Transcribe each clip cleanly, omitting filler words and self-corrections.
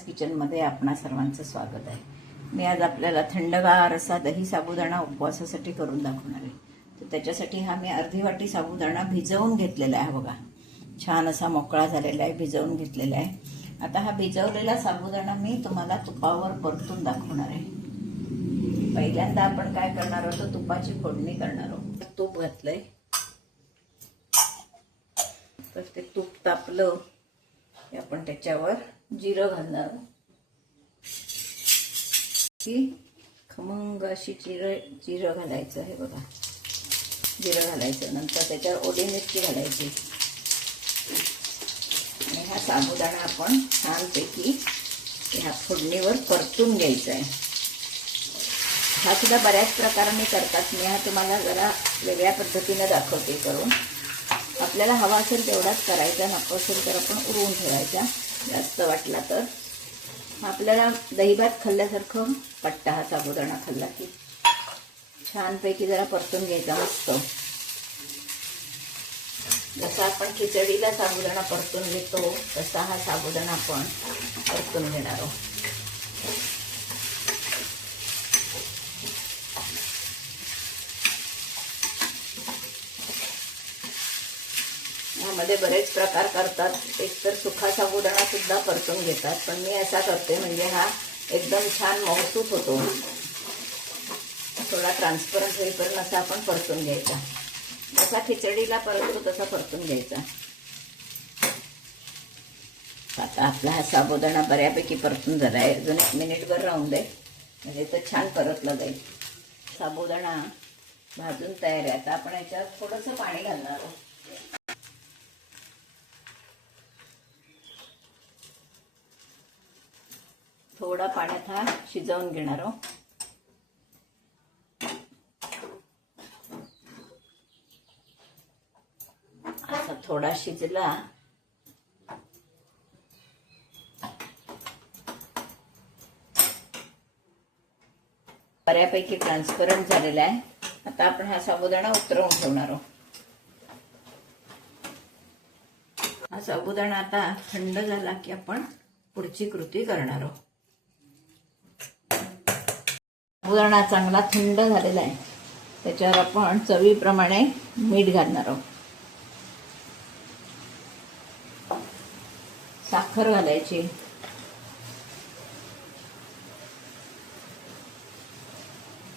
रेखाज किचनमध्ये आपणा सर्वांचं स्वागत आहे। मी आज आपल्याला थंडगार असा दही साबुदाणा उपवासासाठी करून दाखवणार आहे। तर त्याच्यासाठी हा मी अर्धी वाटी साबुदाणा भिजवून घेतलेला आहे। बघा, छान असा मोकळा झालेला आहे, भिजवून घेतलेला आहे। आता हा भिजवलेला साबुदाणा मी तुम्हाला तुपावर परतून दाखवणार आहे। पहिल्यांदा आपण काय करणार आहोत, तुपाची फोडणी करणार आहोत। तूप घातलंय, तर ते तूप तापलं की आपण त्याच्यावर जिरं घालणार की खमंग अशी जिरं घालायचं आहे। बघा, जिरं घालायचं, नंतर त्याच्यावर ओली मिरची घालायची आणि हा साबुदाणा आपण छानपैकी ह्या फोडणीवर परतून घ्यायचा आहे। हा सुद्धा बऱ्याच प्रकाराने करतात, मी हा तुम्हाला जरा वेगळ्या पद्धतीने दाखवते करून। आपल्याला हवा असेल तेवढाच करायचा, नको असेल तर आपण उरवून ठेवायचा। जास्त वाटला तर आपल्याला दहीभात खाल्ल्यासारखं वाटतं। हा साबुदाणा खाल्ला की छानपैकी जरा परतून घ्यायचा मस्त। जसा आपण खिचडीला साबुदाणा परतून घेतो तसा हा साबुदाणा आपण परतून घेणार आहोत। यामध्ये बरेच प्रकार करतात, एक तर सुखा साबुदाणा सुद्धा परतून घेतात, पण मी असा करते म्हणजे हा एकदम छान मऊसूत होतो। थोडा ट्रान्सपरंट होईपर्यंत असा आपण परतून घ्यायचा, जसा खिचडीला परततो तसा परतून घ्यायचा। आता आपला हा साबुदाणा बऱ्यापैकी परतून झाला आहे, अजून 1 मिनिटभर राहून दे म्हणजे तर छान परतला जाईल। साबुदाणा भाजून तयार आहे। आता आपण याच्यात थोडंसं पाणी घालणार आहोत। थोडा पाण्यात हा शिजवून घेणार आहोत। असा थोडा शिजला बऱ्यापैकी ट्रान्सपरंट झालेला आहे। आता आपण हा साबुदाणा उतरवून ठेवणार आहोत। हा साबुदाणा आता थंड झाला की आपण पुढची कृती करणार आहोत। साबुदाणा चांगला थंड झालेला आहे, त्याच्यावर आपण चवीप्रमाणे मीठ घालणार आहोत। साखर घालायची,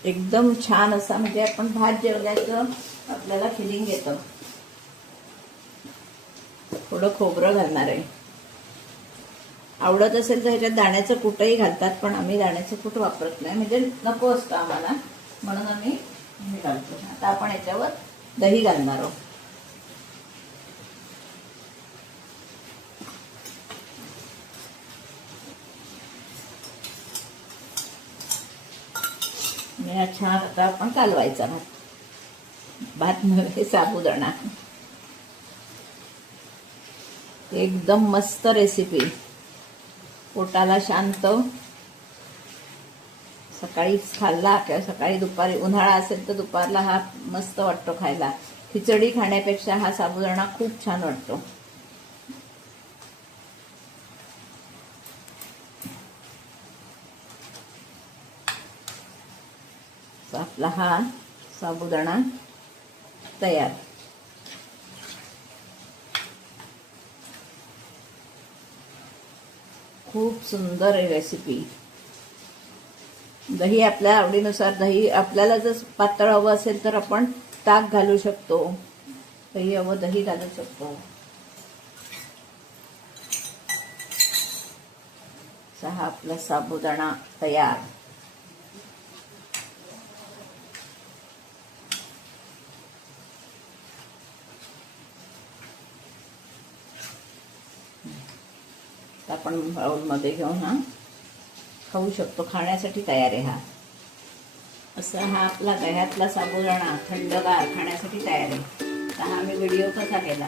एकदम छान असा म्हणजे आपण भात जेवल्याचं आपल्याला फिलिंग येतं। थोडं खोबरं घालणार आहे, आवडत असेल तर ह्याच्यात दाण्याचं कूटही घालतात, पण आम्ही दाण्याचं कूट वापरत नाही, म्हणजे नको असतं आम्हाला, म्हणून आम्ही हे घालतो। आता आपण याच्यावर दही घालणार आहोत। हा छान आता आपण कालवायचा भात नव्हे साबुदाणा। एकदम मस्त रेसिपी, पोटाला शांत, सकाळी खाल्ला किंवा सकाळी दुपारी, उन्हाळा असेल तर दुपारला हा मस्त वाटतो खायला। खिचडी खाण्यापेक्षा हा साबुदाणा खूप छान वाटतो। आपला हा साबुदाणा तयार। खूप सुंदर आहे रेसिपी। दही आपल्या आवडीनुसार, दही आपल्याला जर पातळ हवं असेल तर आपण ताक घालू शकतो, दही हवं दही घालू शकतो। हा आपला साबुदाणा तयार। आपण बाउलमध्ये घेऊन हा खाऊ शकतो, खाण्यासाठी तयार आहे हा। असा हा आपला दह्यातला साबुदाणा थंडगार खाण्यासाठी तयार आहे। तर हा मी व्हिडिओ कसा केला,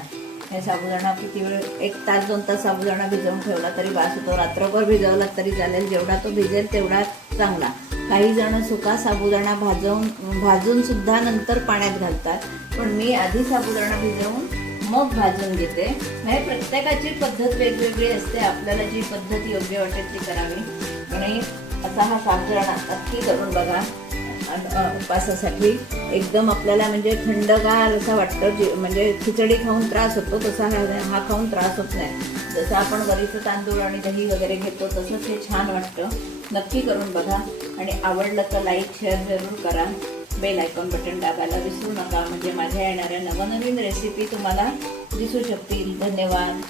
हे साबुदाणा किती वेळ, 1 तास 2 तास साबुदाणा भिजवून ठेवला तरी बास होतो, रात्रभर भिजवला तरी चालेल, जेवढा तो भिजेल तेवढा चांगला। काही जण सुका साबुदाणा भाजून सुद्धा नंतर पाण्यात घालतात, पण मी आधी साबुदाणा भिजवून मग भाजून घेते. म्हणजे प्रत्येकाची पद्धत वेगवेगळी असते. आपल्याला जी पद्धत योग्य वाटेल ती करावी. आणि असा हा साबुदाणा नक्की करून बघा. उपासासाठी एकदम आपल्याला म्हणजे थंडगार असं वाटतं. म्हणजे खिचडी खाऊन त्रास होतो तसा हा खाऊन त्रास होत नाही. जसं आपण वरीचं तांदूळ आणि दही वगैरे घेतो तसंच हे छान वाटतं. नक्की करून बघा. आणि आवडलं तर लाईक शेअर जरूर करा. बेल आयकॉन बटन दाबायला विसरू नका. म्हणजे माझ्या येणाऱ्या नवनवीन रेसिपी तुम्हाला दिसू शकतील. धन्यवाद.